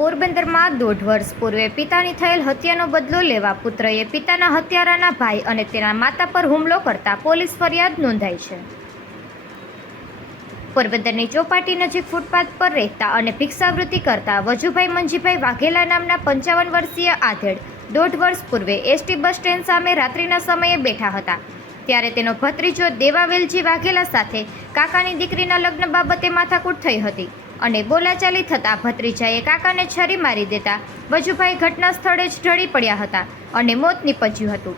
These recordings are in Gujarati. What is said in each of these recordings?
પોરબંદરમાં 1.5 વર્ષ પૂર્વે પિતાની થયેલ હત્યાનો બદલો લેવા પુત્રએ પિતાના હત્યારાના ભાઈ અને તેના માતા પર હુમલો કરતા પોલીસ ફરિયાદ નોંધાઈ છે. પોરબંદરની ચોપાટી નજીક ફૂટપાથ પર રહેતા અને ભિક્ષાવૃત્તિ કરતા વજુભાઈ મંજીભાઈ વાઘેલા નામના 55 વર્ષીય આધેડ 1.5 વર્ષ પૂર્વે એસટી બસ સ્ટેન્ડ સામે રાત્રિના સમયે બેઠા હતા. ત્યારે તેનો ભત્રીજો દેવાવેલજી વાઘેલા સાથે કાકાની દીકરીના લગ્ન બાબતે માથાકૂટ થઈ હતી અને બોલાચાલી થતાં ભત્રીજાએ કાકાને છરી મારી દેતા વજુભાઈ ઘટના સ્થળે જ ઢળી પડ્યા હતા અને મોત નીપજ્યું હતું.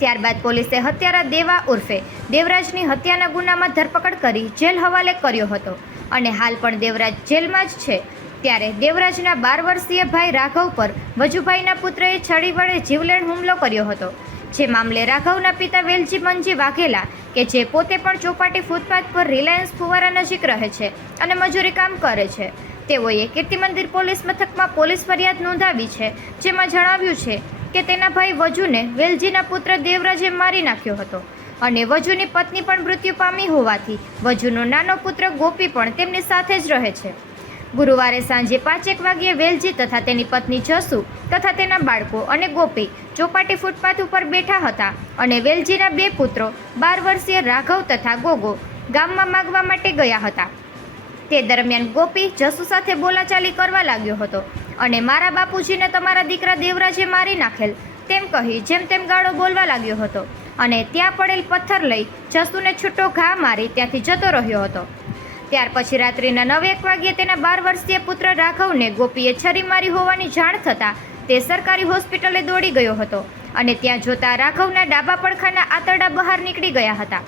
ત્યારબાદ પોલીસે હત્યારા દેવા ઉર્ફે દેવરાજની હત્યાના ગુનામાં ધરપકડ કરી જેલ હવાલે કર્યો હતો અને હાલ પણ દેવરાજ જેલમાં જ છે. ત્યારે દેવરાજના 12 વર્ષીય ભાઈ રાઘવ પર વજુભાઈના પુત્રએ છરી વડે જીવલેણ હુમલો કર્યો હતો. જે મામલે રાઘવના પિતા વેલજી મંજી વાઘેલા કે જે પોતે પણ ચોપાટી ફૂટપાથ પર રિલાયન્સ ફુવારા નજીક રહે છે અને મજૂરી કામ કરે છે, તેઓએ કીર્તિમંદિર પોલીસ મથકમાં પોલીસ ફરિયાદ નોંધાવી છે. જેમાં જણાવ્યું છે કે તેના ભાઈ વજુને વેલજીના પુત્ર દેવરાજે મારી નાખ્યો હતો અને વજુની પત્ની પણ મૃત્યુ પામી હોવાથી વજુનો નાનો પુત્ર ગોપી પણ તેમની સાથે જ રહે છે. ગુરુવારે સાંજે 5:01 વાગ્યે વેલજી તથા તેની પત્ની જસુ તથા તેના બાળકો અને ગોપી ચોપાટી ફૂટપાથ ઉપર બેઠા હતા અને વેલજીના 2 પુત્રો 12 વર્ષીય રાઘવ તથા ગોગો ગામમાં માગવા માટે ગયા હતા. તે દરમિયાન ગોપી જસુ સાથે બોલાચાલી કરવા લાગ્યો હતો અને મારા બાપુજીને તમારા દીકરા દેવરાજે મારી નાખેલ તેમ કહી જેમ તેમ ગાળો બોલવા લાગ્યો હતો અને ત્યાં પડેલ પથ્થર લઈ જસુને છૂટો ઘા મારી ત્યાંથી જતો રહ્યો હતો. ત્યાર પછી રાત્રિના 9:01 વાગ્યે તેના 12 વર્ષીય પુત્ર રાઘવને ગોપીએ છરી મારી હોવાની જાણ થતાં તે સરકારી હોસ્પિટલે દોડી ગયો હતો અને ત્યાં જોતા રાઘવના ડાબા પડખાના આંતરડા બહાર નીકળી ગયા હતા.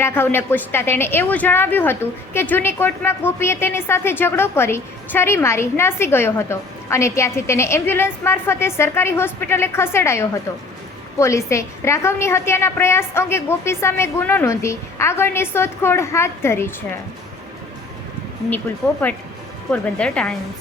રાઘવને પૂછતા તેણે એવું જણાવ્યું હતું કે જૂની કોર્ટમાં ગોપીએ તેની સાથે ઝઘડો કરી છરી મારી નાસી ગયો હતો અને ત્યાંથી તેને એમ્બ્યુલન્સ મારફતે સરકારી હોસ્પિટલે ખસેડાયો હતો. પોલીસે રાઘવની હત્યાના પ્રયાસ અંગે ગોપી સામે ગુનો નોંધી આગળની શોધખોળ હાથ ધરી છે. નિકુલ પોપટ, પોરબંદર ટાઈમ્સ.